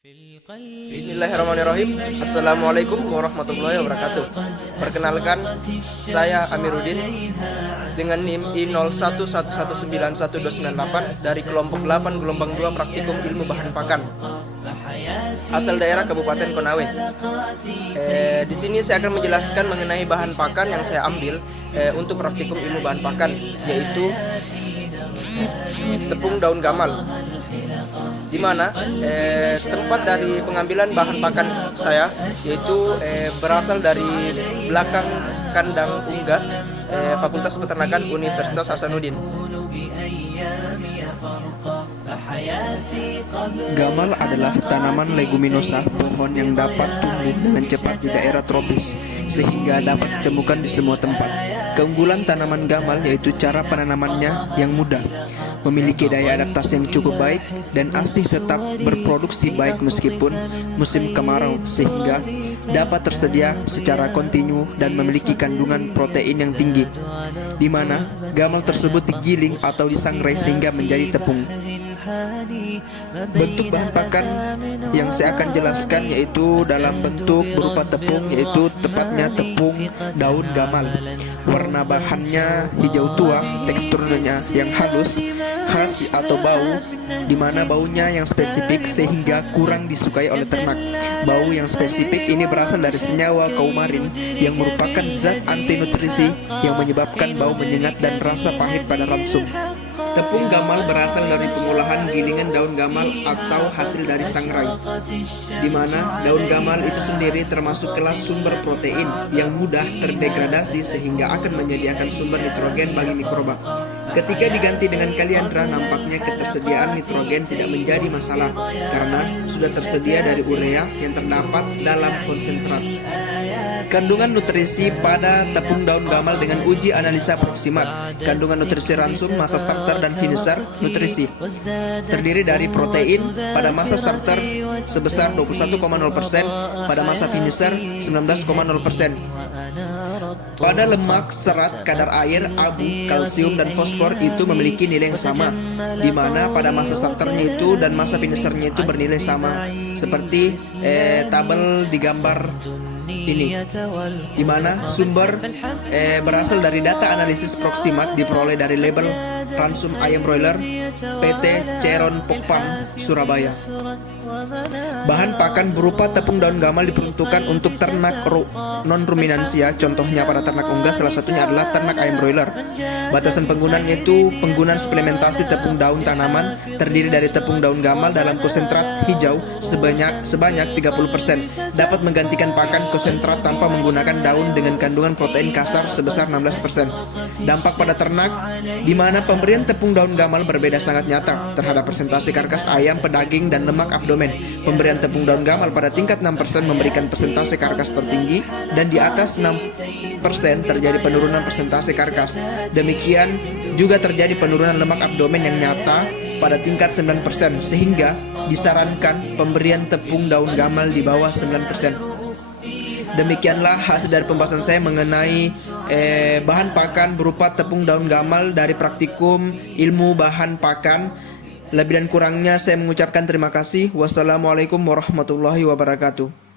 Bismillahirrahmanirrahim. Assalamualaikum warahmatullahi wabarakatuh. Perkenalkan, saya Amiruddin dengan NIM I01119198 dari kelompok 8 gelombang 2 praktikum ilmu bahan pakan. Asal daerah Kabupaten Konawe. Di sini saya akan menjelaskan mengenai bahan pakan yang saya ambil untuk praktikum ilmu bahan pakan, yaitu tepung daun gamal, di mana tempat dari pengambilan bahan pakan saya yaitu berasal dari belakang kandang unggas Fakultas Peternakan Universitas Hasanuddin. Gamal adalah tanaman leguminosa, pohon yang dapat tumbuh dengan cepat di daerah tropis sehingga dapat ditemukan di semua tempat. Keunggulan tanaman gamal yaitu cara penanamannya yang mudah, memiliki daya adaptasi yang cukup baik, dan asih tetap berproduksi baik meskipun musim kemarau, sehingga dapat tersedia secara kontinu dan memiliki kandungan protein yang tinggi, di mana gamal tersebut digiling atau disangrai sehingga menjadi tepung. Bentuk bahan pakan yang saya akan jelaskan yaitu dalam bentuk berupa tepung, yaitu tepatnya tepung daun gamal. Warna bahannya hijau tua, teksturnya yang halus, khas atau bau, di mana baunya yang spesifik sehingga kurang disukai oleh ternak. Bau yang spesifik ini berasal dari senyawa coumarin yang merupakan zat anti nutrisi yang menyebabkan bau menyengat dan rasa pahit pada ransum. Tepung gamal berasal dari pengolahan gilingan daun gamal atau hasil dari sangrai, di mana daun gamal itu sendiri termasuk kelas sumber protein yang mudah terdegradasi sehingga akan menyediakan sumber nitrogen bagi mikroba. Ketika diganti dengan kaliandra, nampaknya ketersediaan nitrogen tidak menjadi masalah karena sudah tersedia dari urea yang terdapat dalam konsentrat. Kandungan nutrisi pada tepung daun gamal dengan uji analisa proksimat. Kandungan nutrisi ransum, masa starter, dan finisher nutrisi terdiri dari protein pada masa starter sebesar 21,0%, pada masa finisher 19,0%. Pada lemak, serat, kadar air, abu, kalsium, dan fosfor itu memiliki nilai yang sama, di mana pada masa starternya itu dan masa finishernya itu bernilai sama, seperti tabel di gambar ini, di mana sumber berasal dari data analisis proksimat diperoleh dari label ransum ayam broiler PT Ceron Pokpam Surabaya. Bahan pakan berupa tepung daun gamal diperuntukkan untuk ternak non-ruminansia, contohnya pada ternak unggas, salah satunya adalah ternak ayam broiler. Batasan penggunaannya itu penggunaan suplementasi tepung daun tanaman terdiri dari tepung daun gamal dalam konsentrat hijau sebanyak 30%, dapat menggantikan pakan konsentrat tanpa menggunakan daun dengan kandungan protein kasar sebesar 16%. Dampak pada ternak, di mana pemberian tepung daun gamal berbeda sangat nyata terhadap persentase karkas ayam, pedaging, dan lemak abdomen. Pemberian tepung daun gamal pada tingkat 6% memberikan persentase karkas tertinggi, dan di atas 6% terjadi penurunan persentase karkas. Demikian juga terjadi penurunan lemak abdomen yang nyata pada tingkat 9%, sehingga disarankan pemberian tepung daun gamal di bawah 9%. Demikianlah hasil dari pembahasan saya mengenai bahan pakan berupa tepung daun gamal dari praktikum ilmu bahan pakan. Lebih dan kurangnya saya mengucapkan terima kasih. Wassalamualaikum warahmatullahi wabarakatuh.